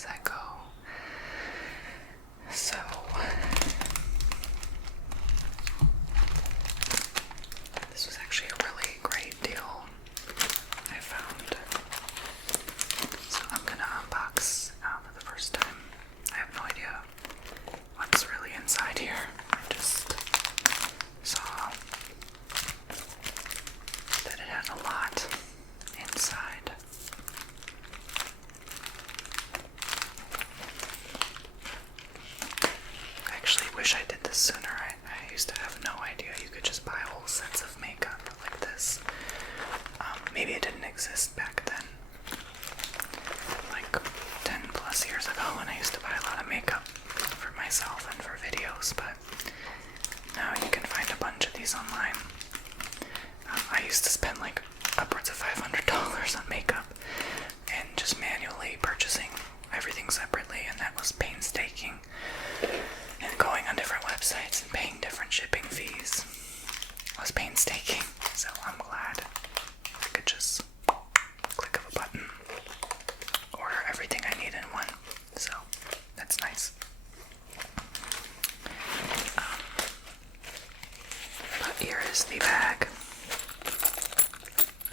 as I go. So this was actually a really great deal I found. So I'm gonna unbox for the first time. I have no idea what's really inside here. I just saw that it had a lot inside. I actually wish I did this sooner. I used to have no idea you could just buy whole sets of makeup like this. Maybe it didn't exist back then, like 10 plus years ago, when I used to buy a lot of makeup for myself and for videos, but now you can find a bunch of these online. I used to spend like upwards of $500 on makeup and just manually purchasing everything separately, and that was painstaking, and going on different websites and paying different shipping fees was painstaking. So I'm glad I could just click of a button order everything I need in one, so that's nice. But here is the bag.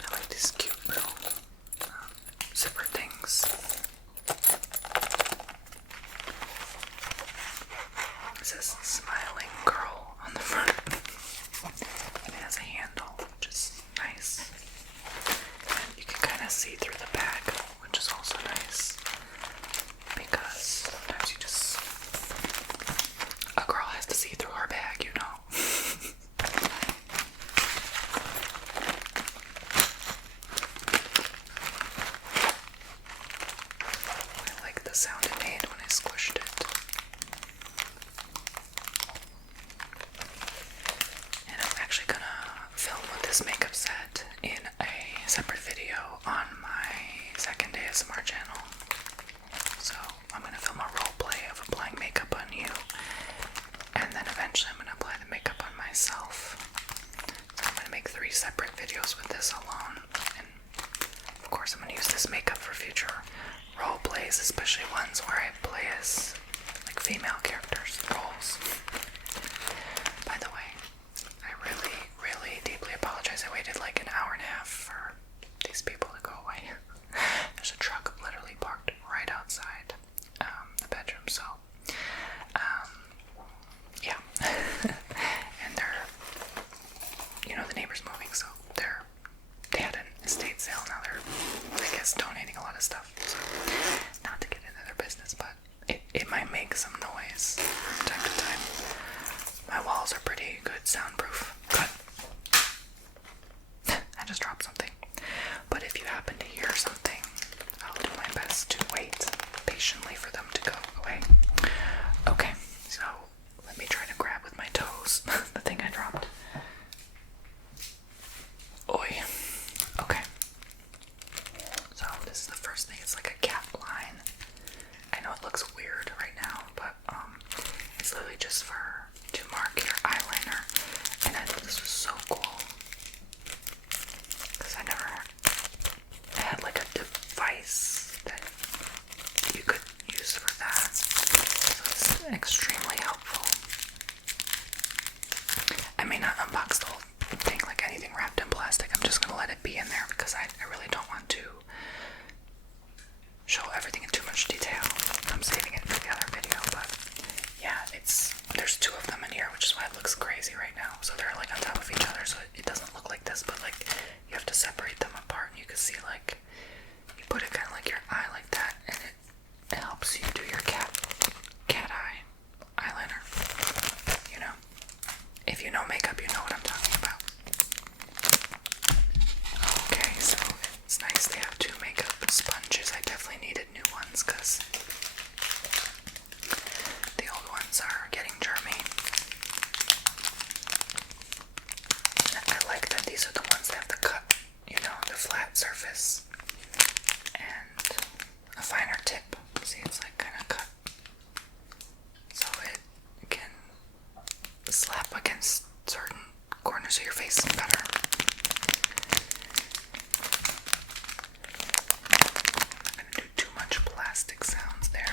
I like these cute little zipper things. It says "Smiling Girl" on the front. And it has a handle, which is nice. And you can kind of see through the bag, which is also nice. Because sometimes a girl has to see through her bag, you know. I like the sound it made when I squished it. And I'm actually gonna film with this makeup set in a separate video on my second ASMR channel. So I'm gonna film a role play of applying makeup on you, and then eventually I'm gonna apply the makeup on myself. So I'm gonna make 3 separate videos with this alone, and of course I'm gonna use this makeup for future role plays, especially ones where I play as like female characters roles. By the way, I really, really deeply apologize. I waited like an hour and a half for these people to go away. There's a truck literally parked right outside the bedroom, so yeah. And they're, the neighbor's moving, so they had an estate sale. Now they're, I guess, donating a lot of stuff. So not to get into their business, but it might make some noise from time to time. My walls are pretty good soundproof. Good. I just dropped something. But if you happen to hear something, I'll do my best to wait patiently for them to go away. Okay, so let me try to grab with my toes the thing I dropped. Oi. Okay. So this is the first thing. It's like a cat line. I know it looks weird right now, but it's literally just to mark your eyeliner. And I thought this was so cool, because I never had like a device that you could use for that. So it's extremely helpful. I may not unbox the whole thing like anything wrapped in plastic. I'm just gonna let it be in there because I really don't want to show everything in too much detail. I'm saving it for the other video, but yeah, there's 2 of them in here, which is why it looks crazy right now. So they're like on top of each other, so it doesn't look like this, but like you have to separate them apart, and you can see like you put it kind of like your eye like that, and it helps you do your cat eye eyeliner. If you know makeup, you know what I'm talking about. Okay, so it's nice they have 2 makeup sponges. I definitely needed new ones because the old ones are getting germy. I like that these are the ones that have the cut, the flat surface and a finer tip. See, it's like kind of cut, so it can slap against certain corners of your face better. I'm not gonna do too much plastic sounds there.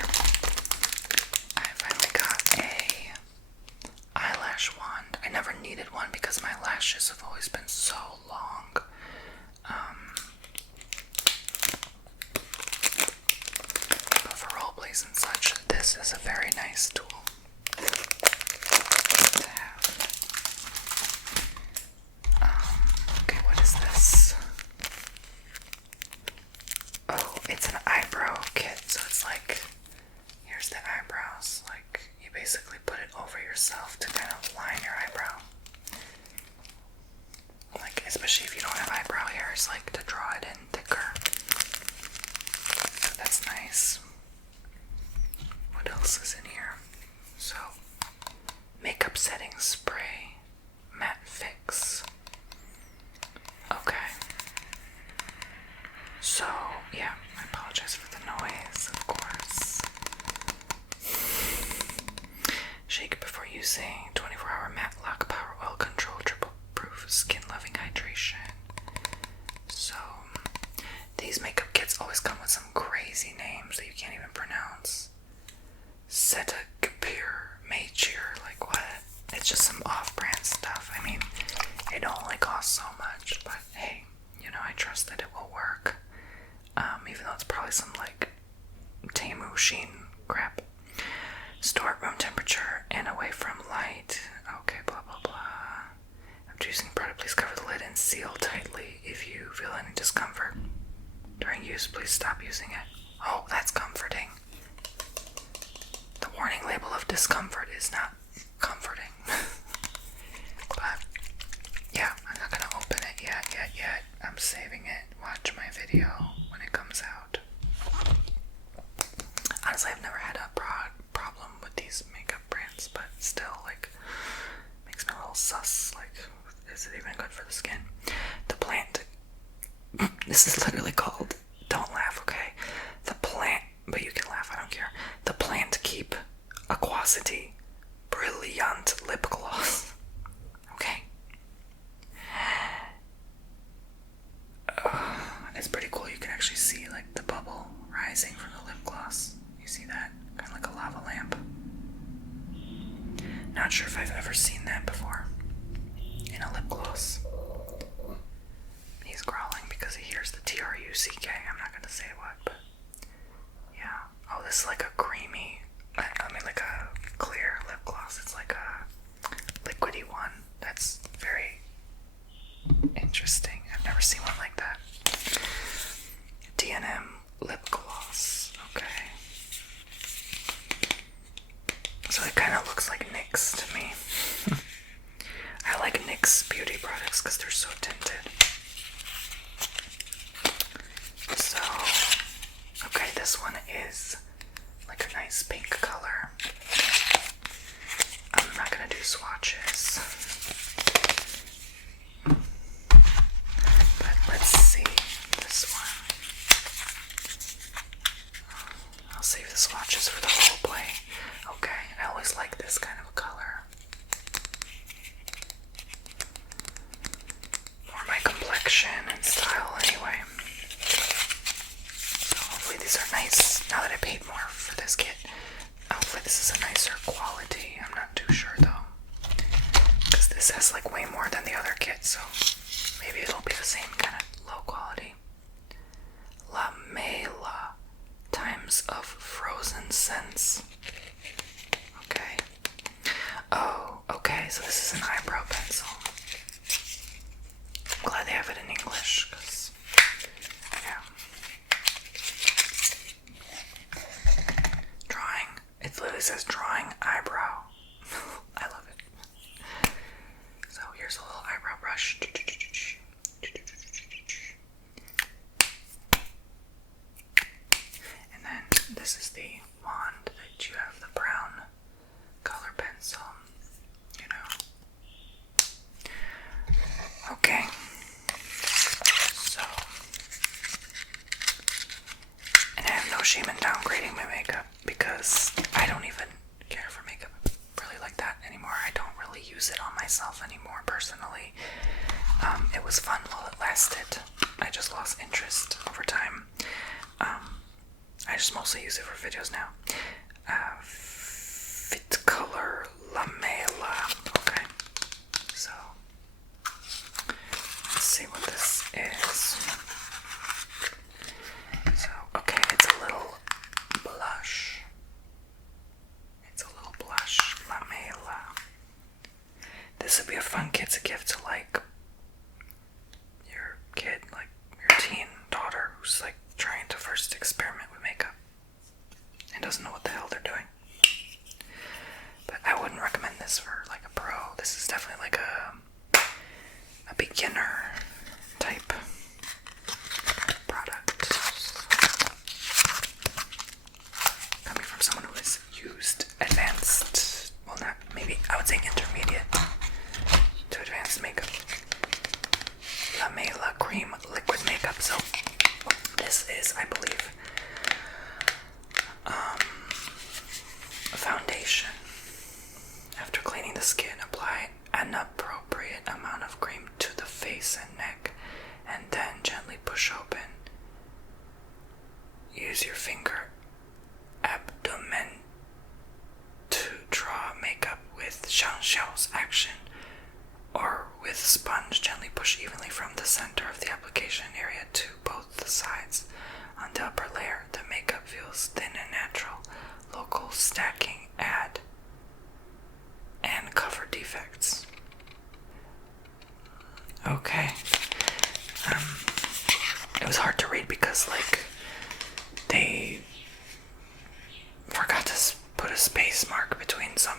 This is a very nice tool to have. Okay, what is this? Oh, it's an eyebrow kit, so it's like, here's the eyebrows. Like, you basically put it over yourself to kind of line your eyebrow. Like, especially if you don't have eyebrow hairs, like to draw it in thicker. So that's nice. What else is in here? So, makeup setting spray, matte fix. Okay. So, yeah, I apologize for the noise, of course. Shake before using. 24-hour matte lock power oil control triple proof skin loving hydration. So, these makeup kits always come with some crazy names that you can't even pronounce. Setagapir, Maycheer, like what? It's just some off-brand stuff. I mean, it only costs so much, but hey, you know, I trust that it will work. Even though it's probably some like Temu Shein crap. Store at room temperature and away from light. Okay, blah blah blah. After using the product, please cover the lid and seal tightly. If you feel any discomfort during use, please stop using it. Oh, that's comforting. The warning label of discomfort is not comforting. But yeah, I'm not gonna open it yet. I'm saving it. Watch my video when it comes out. Honestly, I've never had a problem with these makeup brands, but still, like, makes me a little sus. Like, is it even good for the skin? The plant. This is literally called. Don't laugh, okay? The plant. But you can laugh. I don't care. The Plant Keep Aquacity Brilliant Lip Gloss. Okay. It's pretty cool. You can actually see like the bubble rising from the lip gloss. You see that? Kind of like a lava lamp. Not sure if I've ever seen that before in a lip gloss. He's growling because he hears the TRUCK. I'm not gonna say what, but yeah. Oh, this is like a creamy, like a clear lip gloss. It's like a liquidy one. That's very interesting. I've never seen one like that. D&M lip gloss. Okay. So it kind of looks like NYX to me. I like NYX beauty products because they're so tinted. So, okay, this one is like a nice pink color. I'm not gonna do swatches. But let's see this one. I'll save the swatches for the whole play. Okay, I always like this kind of a color. More my complexion and style anyway. So hopefully these are nice. Now that I paid more for this kit, hopefully this is a nicer quality. I'm not too sure though. Because this has like way more than the other kit, so maybe it'll be the same kind of low quality. La Mela Times of Frozen Scents. Okay. Oh, okay, so this is an eyebrow pencil. I'm glad they have it in English, because, yeah. Drawing. It literally says drawing eyebrow. I love it. So here's a little eyebrow brush. And then this is the wand that you have the brown color pencil, you know. Okay. So, and I have no shame in downgrading my makeup because I don't even care for makeup really like that anymore. I don't really use it on myself anymore personally. It was fun while it lasted. I just lost interest over time. I just mostly use it for videos now. Fit Color Lamela. Okay. So, let's see what this is. So, okay, it's a little blush. advanced, well not, maybe, I would say intermediate to advanced makeup. La Mela Cream Liquid Makeup. So this is, I believe, a foundation. After cleaning the skin, apply an appropriate amount of cream to the face and neck, and then gently push open. Use your finger abdomen to draw makeup with Shangxiao's action, or with sponge, gently push evenly from the center of the application area to both the sides. On the upper layer, the makeup feels thin and natural. Local stacking add and cover defects. Okay. It was hard to read because, like, they forgot to put a space mark between some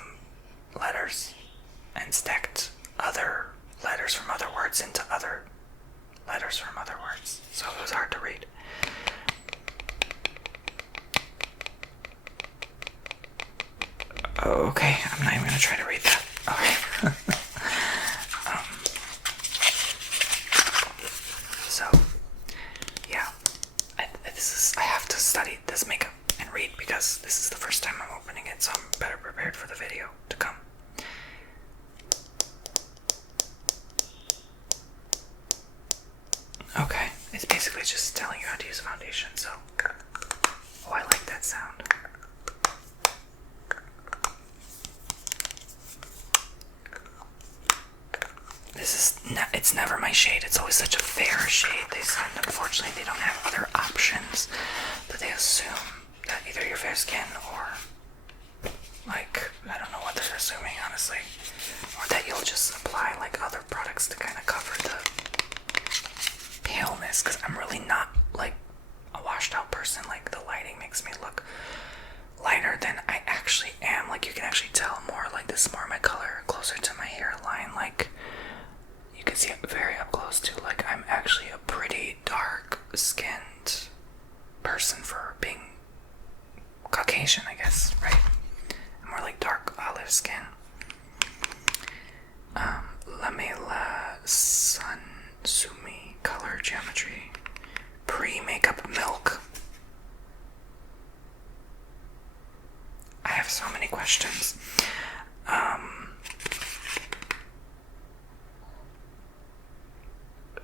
letters and stacked other letters from other words into other letters from other words. So it was hard to read. Okay, I'm not even gonna try to read that. Okay. So, yeah, I have to study this makeup and read because this is the first time I'm opening it, so I'm better prepared for the video to come. Okay, it's basically just telling you how to use foundation, so, oh, I like that sound. It's never my shade. It's always such a fair shade. They said, unfortunately, they don't have other options, but they assume that either you're fair skin or, like, I don't know what they're assuming, honestly, or that you'll just apply, like, other products to kind of cover the paleness, because I'm really not, like, a washed out person. Like, the lighting makes me look lighter than I actually am. Like, you can actually tell more, like, this is more my color, closer to my hairline. Like, you can see it very up close too. Like, I'm actually a pretty dark skinned person for being Caucasian, I guess, right? I'm more like dark olive skin. Lamela Sun Sumi Color Geometry Pre-Makeup Milk. I have so many questions.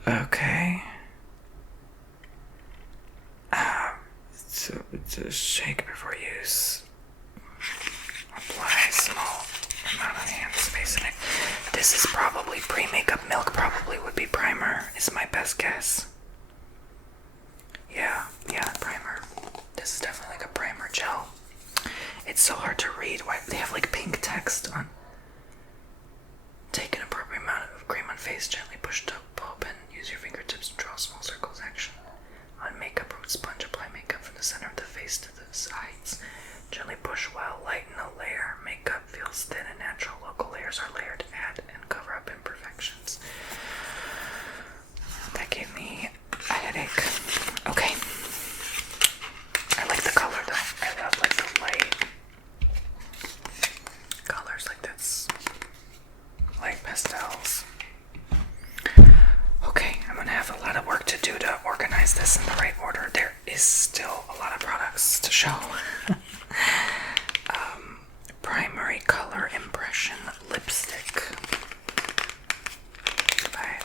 Okay. So to shake before use. Apply small amount of hand space in it. This is probably pre-makeup milk. Probably would be primer. Is my best guess. Yeah, primer. This is definitely like a primer gel. It's so hard to read. Why they have like pink text on. Take an appropriate amount of cream on face, gently push to open. Use your fingertips to draw small circles. Action. On makeup root sponge, apply makeup from the center of the face to the sides. Gently push while lighten a layer. Makeup feels thin and natural. Local layers are layered, add and cover up imperfections. That gave me a headache. Okay. I like the color though. I love like the light colors, like that's light pastels. Okay, I'm gonna have a lot of work to do to organize this in the right order. There is still a lot of products to show. Primary Color Impression Lipstick by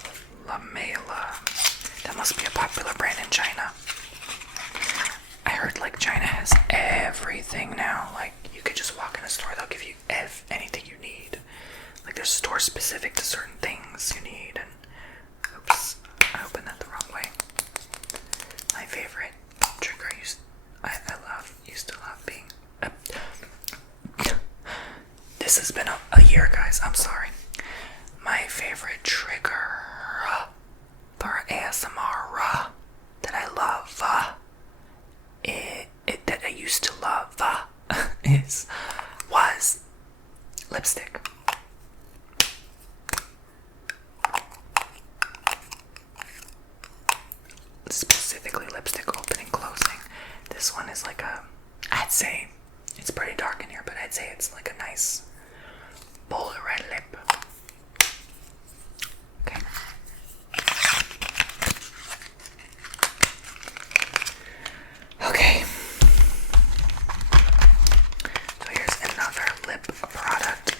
La Mela. That must be a popular brand in China. I heard like China has everything now. Like you could just walk in a store, they'll give you anything you need. Like there's stores specific to certain things you need. And oops, I opened that the wrong way. My favorite trigger used to love being. This has been a year, guys. I'm sorry. My favorite trigger for ASMR that I love, that I used to love, was lipstick. Specifically lipstick opening, closing. This one is like I'd say It's pretty dark in here, but I'd say it's like a nice bold red lip. Okay. Okay. So here's another lip product.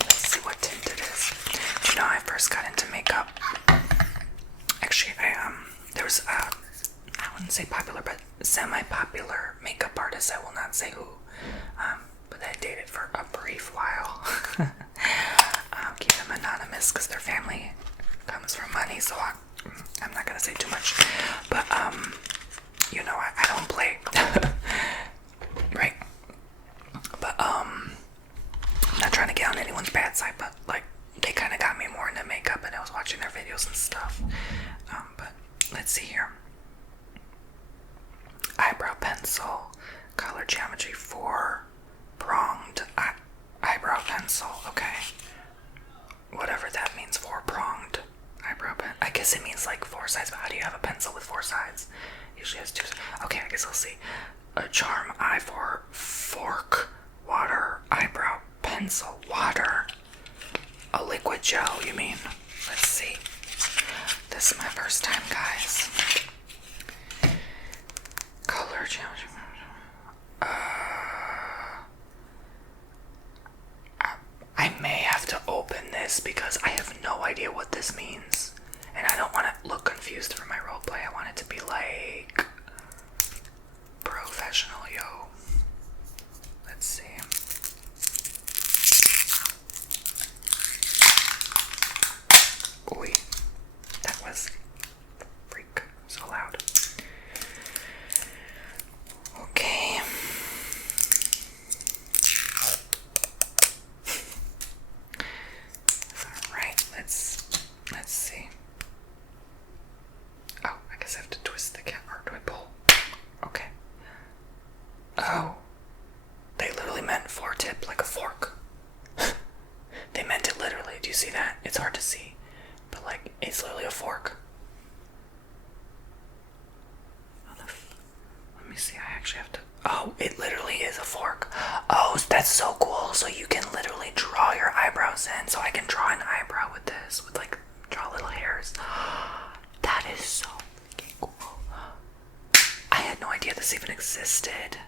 Let's see what tint it is. You know, I first got into makeup. Actually, there was I wouldn't say popular, but semi-popular makeup artist. I will not say who. But I dated for a brief while. Keep them anonymous because their family comes from money, so I'm not gonna say too much. But you know, I don't play. Right? But I'm not trying to get on anyone's bad side, but like they kind of got me more into makeup, and I was watching their videos and stuff. But let's see here. Eyebrow pencil, color geometry 4, pronged eyebrow pencil. Okay, whatever that means. 4-pronged eyebrow pen. I guess it means like 4 sides. But how do you have a pencil with 4 sides? Usually has 2. Okay, I guess I'll see. A charm eye for fork, water, eyebrow pencil, water. A liquid gel, you mean? Let's see. This is my first time, guys. Color geometry. I may have to open this because I have no idea what this means. And I don't want to look confused for my roleplay. I want it to be like professional, yo. Let's see. Ooh, that was freak so loud. Okay. Alright, let's see. Oh, I guess I have to twist the camera, or do I pull? Okay. Oh. They literally meant 4-tip, like a fork. They meant it literally. Do you see that? It's hard to see. But like, it's literally a fork. Let me see, I actually have to... Oh, it literally is a fork. Oh, that's so cool. So you can literally draw your eyebrows in. So I can draw an eyebrow with this, with like, draw little hairs. That is so freaking cool. I had no idea this even existed.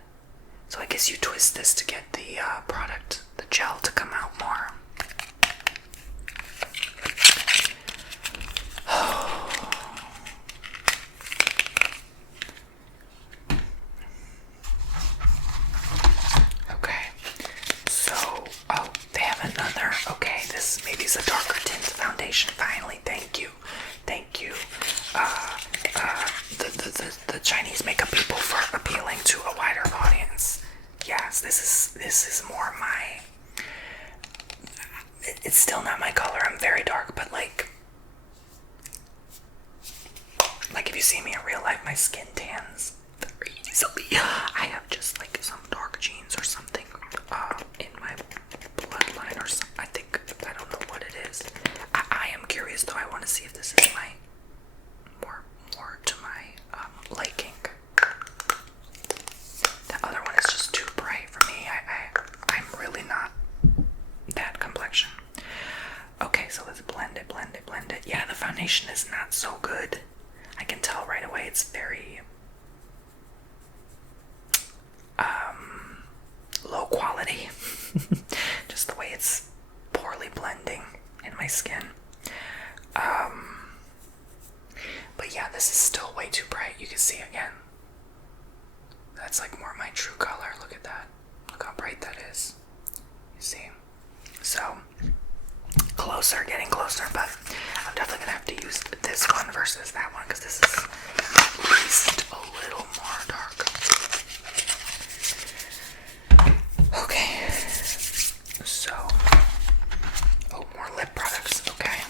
So I guess you twist this to get the product, the gel, to come out more. Okay, so, oh, they have another, okay, this maybe is a darker tint foundation, finally, thank you, the Chinese makeup people for appealing to a wider audience. Yes, this is more my, it's still not my color, I'm very dark, but like if you see me in real life, my skin tans very easily. I have just like some dark genes or something in my bloodline or something. I don't know what it is. I am curious though. I want to see if this is my more to my liking. The other one is just too bright for me. I'm really not that complexion. Okay, so let's blend it. Yeah, the foundation is not so good. I can tell right away it's very low quality. Just the way it's poorly blending in my skin. But yeah, this is still way too bright. You can see again. That's like more my true color. Look at that. Look how bright that is. You see? So, closer, getting closer, but I'm definitely gonna have to use this one versus that one because this is at least a little more dark. Okay, so, oh, more lip products, okay.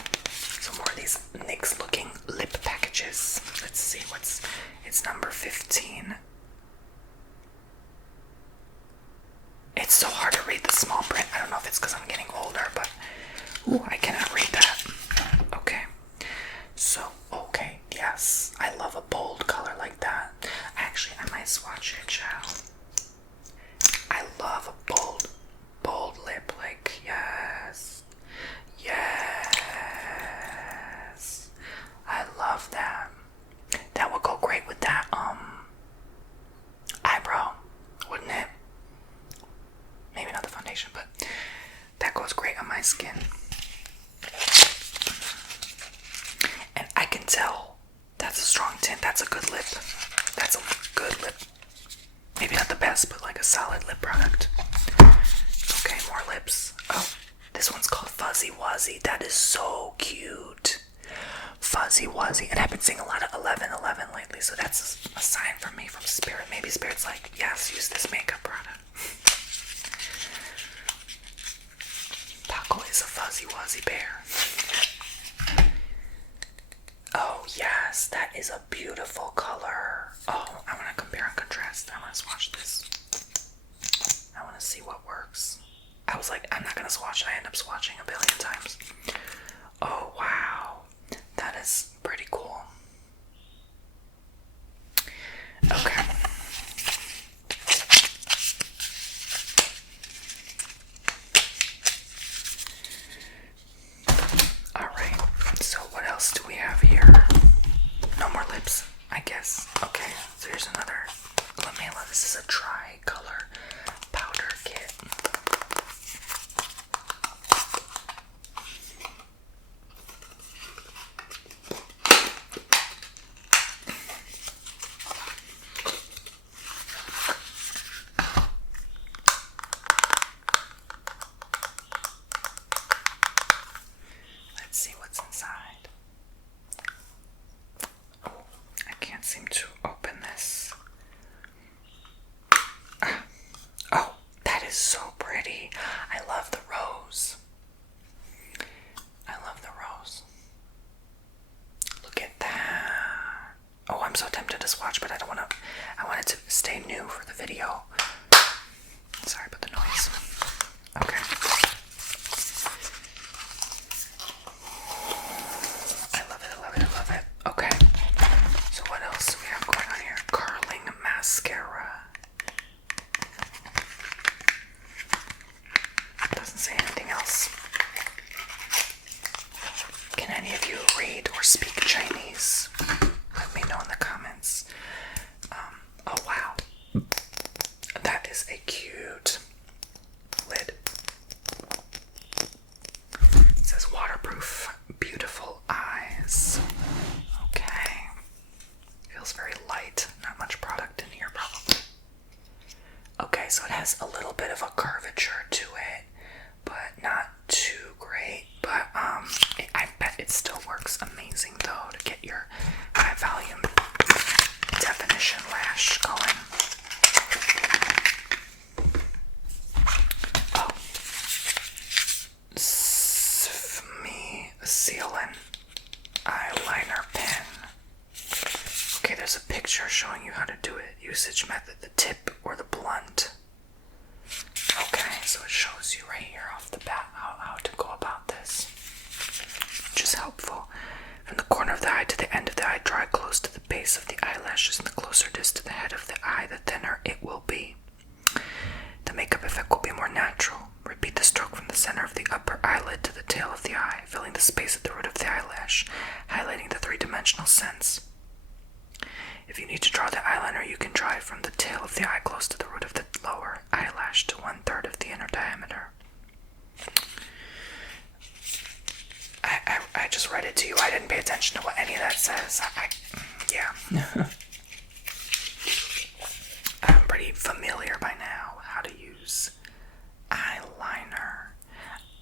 So more of these NYX looking lip packages. Let's see it's number 15. It's so hard to read the small print. I don't know if it's because I'm getting older, but ooh, I cannot read that. Okay. So, okay, yes. I love a bold color like that. I Actually, I might swatch it, child. I love a bold lip. Like, yes. Yes. I love that. That would go great with that, eyebrow, wouldn't it? Maybe not the foundation, but that goes great on my skin. And I can tell that's a strong tint. That's a good lip. That's a good lip. Maybe not the best, but like a solid lip product. Okay, more lips. Oh, this one's called Fuzzy Wuzzy. That is so cute. Fuzzy Wuzzy. And I've been seeing a lot of 1111 lately, so that's a sign from me, from Spirit. Maybe Spirit's like, yes, use this makeup product. Paco is a Fuzzy Wuzzy bear. Oh, yes, that is a beautiful color. Oh, I want to compare and contrast. I want to swatch this. I want to see what works. I was like, I'm not going to swatch it. I end up swatching a billion times. Oh, wow. That is pretty cool. Okay. Alright, so what else do we have here? No more lips, I guess. Okay, so here's another Lamela. This is a tri-color powder kit. Let's see what's inside. I can't seem to open this. Oh, that is so pretty. I love the rose. I love the rose. Look at that. Oh, I'm so tempted to swatch, but I don't want to. I want it to stay new for the video. Sorry about the noise. Okay. I love it, I love it, I love it. Okay. So what else do we have going on here? Curling mascara. Doesn't say anything else. Can any of you read or speak Chinese? Let me know in the comments. Oh wow. That is a cute lid. It says waterproof, beautiful eyes. Okay. Feels very light. Not much product in here, probably. Okay, so it has a little bit of a curvature to it, but not too great. But I bet it still works amazing though to get your high volume definition lash going. Oh, me sealing eyeliner pen. Okay, there's a picture showing you how to do it. Usage method, the tip or the blunt. Okay, so it shows you right here off the bat how to go about this, which is helpful. From the corner of the eye to the end of the eye, draw close to the base of the eyelashes, and the closer it is to the head of the eye, the thinner it will be. The makeup effect will be more natural. Repeat the stroke from the center of the upper eyelid to the tail of the eye, filling the space at the root of the eyelash, highlighting the three-dimensional sense. If you need to draw the eyeliner, you can draw it from the tail of the eye close to the root of the lower eyelash to 1/3 of the inner diameter. I just read it to you. I didn't pay attention to what any of that says. Yeah. I'm pretty familiar by now with how to use eyeliner.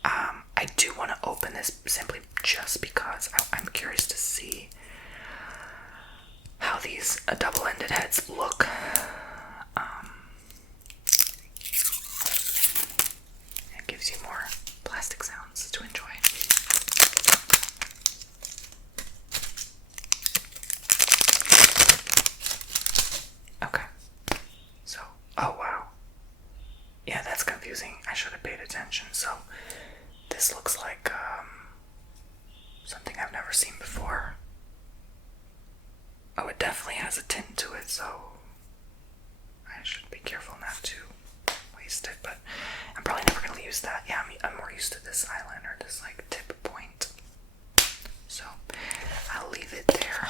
I do want to open this simply just because I'm curious to see how these double-ended heads look. It gives you more plastic sounds to enjoy. Okay. So, oh wow. Yeah, that's confusing. I should have paid attention. So, this looks like something I've never seen before. Oh, it definitely has a tint to it, so I should be careful not to waste it, but I'm probably never going to use that. Yeah, I'm more used to this eyeliner, this like tip point. So I'll leave it there.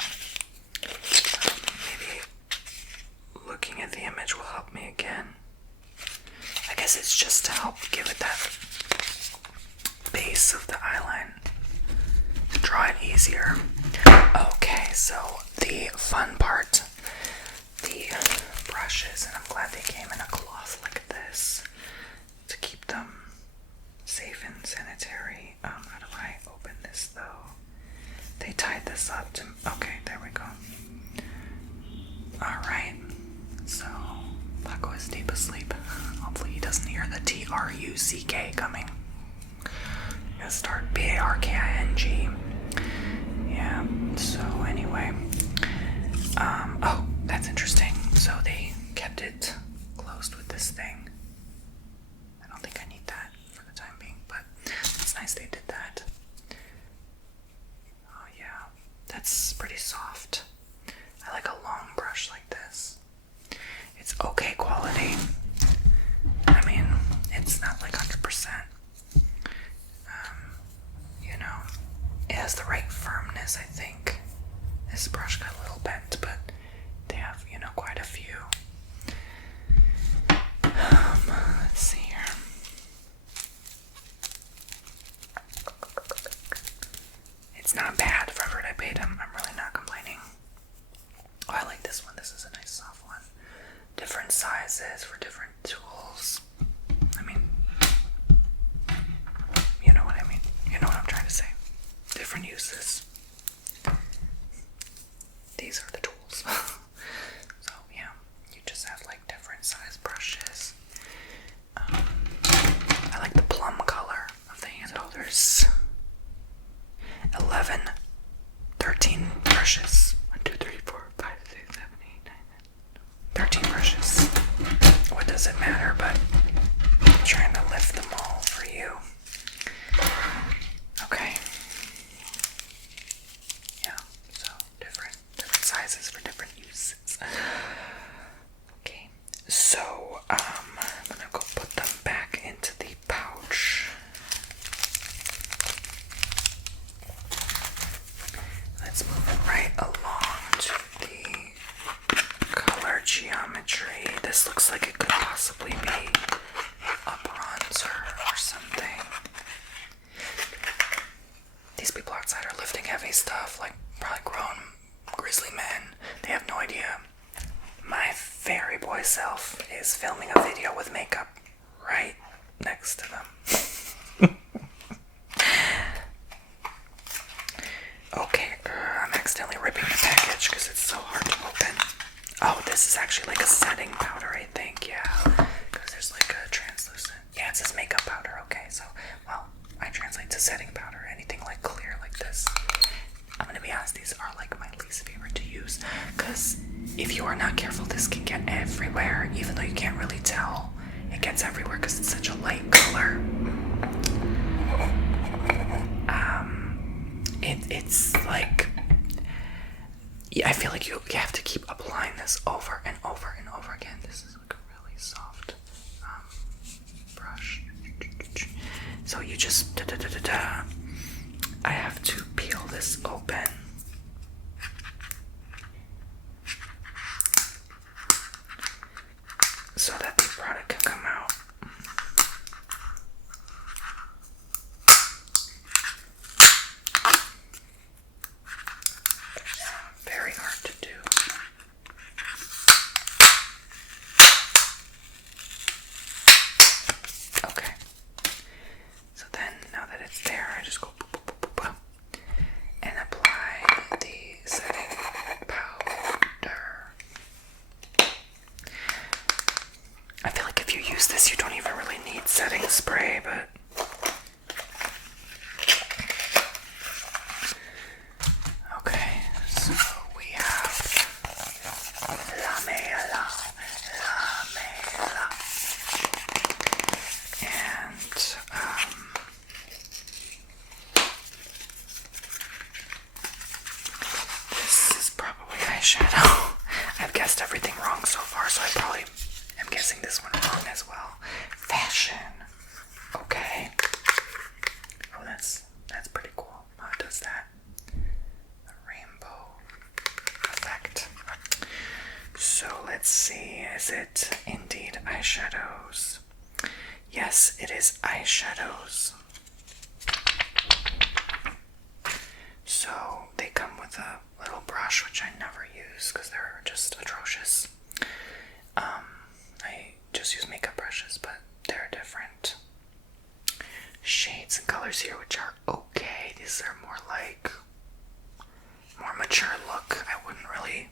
Maybe looking at the image will help me again. I guess it's just to help give it that base of the eyeline, to draw it easier. Okay, so the fun part, the brushes, and I'm glad they came in a cloth like this to keep them safe and sanitary. How do I open this though? They tied this up to, okay, there we go. Alright, so Paco is deep asleep. Hopefully he doesn't hear the T-R-U-C-K coming. I'm gonna start B-A-R-K-I-N-G. Yeah, so anyway. Oh, that's interesting. So they kept it closed with this thing. I don't think I need that for the time being, but it's nice they did that. Oh yeah, that's pretty soft. I like a long brush like this. It's okay quality. I mean, it's not like 100%. You know, it has the right firmness, I think. This brush got a little bent, but they have, you know, quite a few. Let's see here. It's not bad for what I paid him. I'm really not complaining. Oh, I like this one. This is a nice soft one. Different sizes for different tools. I mean, you know what I mean. You know what I'm trying to say. Different uses. These are the tools. So, yeah. You just have like different size brushes. I like the plum color of the handle. There's 11, 13 brushes. 1, 2, 3, 4, 5, 6, 7, 8, 9, 13 brushes. What does it matter? But I'm trying to lift them all for you. Okay. Yeah, so different sizes for different uses. Okay, so I'm gonna go put them back into the pouch. Let's move it right along to the color geometry. This looks like it could possibly be a bronzer or something. These people outside are lifting heavy stuff, like probably grown grizzly men. They have no idea. My fairy boy self is filming a video with makeup right next to them. Okay, I'm accidentally ripping the package because it's so hard to open. Oh, this is actually like a setting powder, I think, yeah. Because there's like a translucent. Yeah, it says makeup powder, okay, so, well, I translate to setting powder, anything like clear like this. I'm gonna be honest, these are like my least favorite to use. Because if you are not careful, this can get everywhere, even though you can't really tell. It gets everywhere because it's such a light color. It's like, yeah, I feel like you have to keep applying this over and over and over again. This is like a really soft brush. So you just I have to peel this open. So that the product can come out. Very hard to do. Okay. So then, now that it's there, I just go and apply the setting powder. I feel like if you use this, you don't even really need setting spray, but okay, so we have lamella, and this is probably eyeshadow. I've guessed everything wrong so far, so I probably guessing this one wrong as well. Fashion. Okay. Oh, that's pretty cool. How it does that? The rainbow effect. So let's see. Is it indeed eyeshadows? Yes, it is eyeshadows. So they come with a little brush, which I never use because they're just atrocious. I just use makeup brushes, but they're different shades and colors here, which are okay. These are more like more mature look. I wouldn't really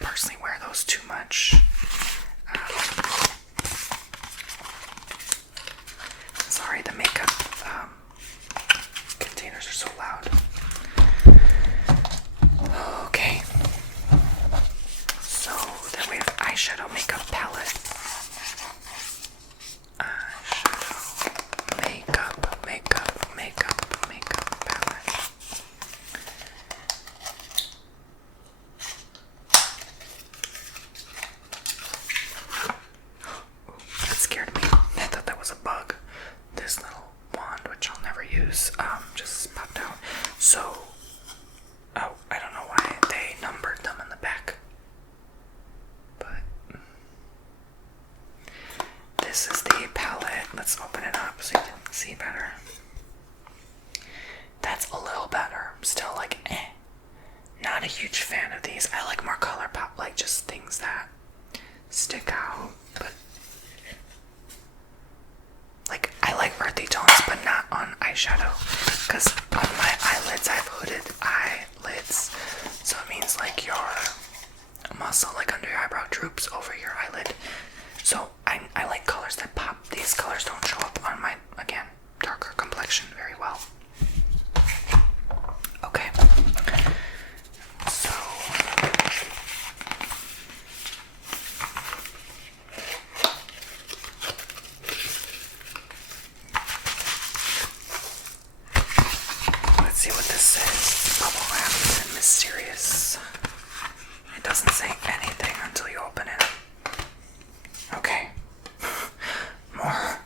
personally wear those too much. Sorry, the makeup containers are so loud. Okay. So then we have eyeshadow makeup palette. Eyeshadow makeup palette. That scared me. I thought that was a bug. This little wand, which I'll never use, just popped out. So, oh, I don't know why they numbered them in the back. But this is the palette. Let's open it up so you can see better. That's a little better. Still like, Not a huge fan of these. I like more color pop, like just things that stick out. But like, I like earthy tones, but not on eyeshadow. Because on my eyelids, I have hooded eyelids. So it means like your muscle, like under your eyebrow, droops over your eyelid. So I like colors that pop. These colors don't show up on my, again, darker complexion very well. Okay. So let's see what this says. Bubble wrapped and mysterious. It doesn't say anything until you open it. Okay. More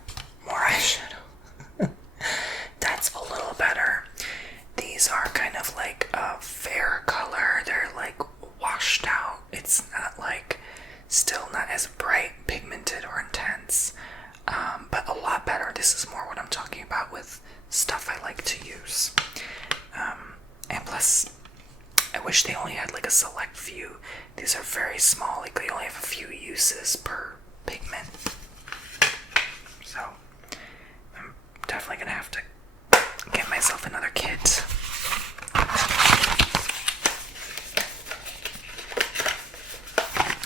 eyeshadow. That's a little better. These are kind of like a fair color. They're like washed out. It's not like, still not as bright, pigmented, or intense. But a lot better. This is more what I'm talking about with stuff I like to use. And plus, I wish they only had like a select few. These are very small, like they only have a few uses per pigment. So, I'm definitely gonna have to get myself another kit.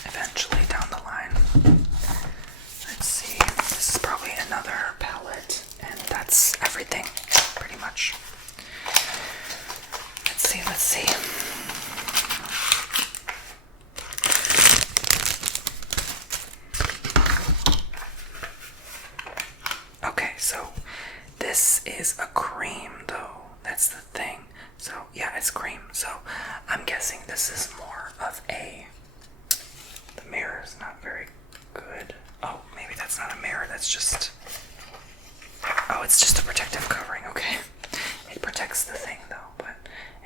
Eventually down the line. Let's see, this is probably another palette, and that's everything, pretty much. Let's see. Okay, so this is a cream though, that's the thing. So yeah, it's cream, so I'm guessing this is more of a, the mirror is not very good. Oh, maybe that's not a mirror, that's just, oh, it's just a protective covering, okay. It protects the thing though, but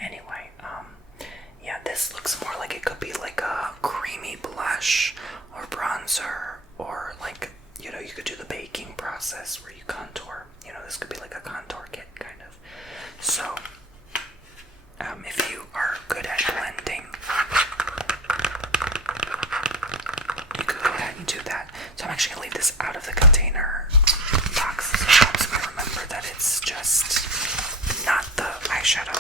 anyway, yeah, this looks more like it could be like a creamy blush or bronzer, or like, you know, you could do the baking process where you contour. You know, this could be like a contour kit, kind of. So, if you are good at blending, you could go ahead and do that. So I'm actually going to leave this out of the container box, so it helps me remember that it's just not the eyeshadow.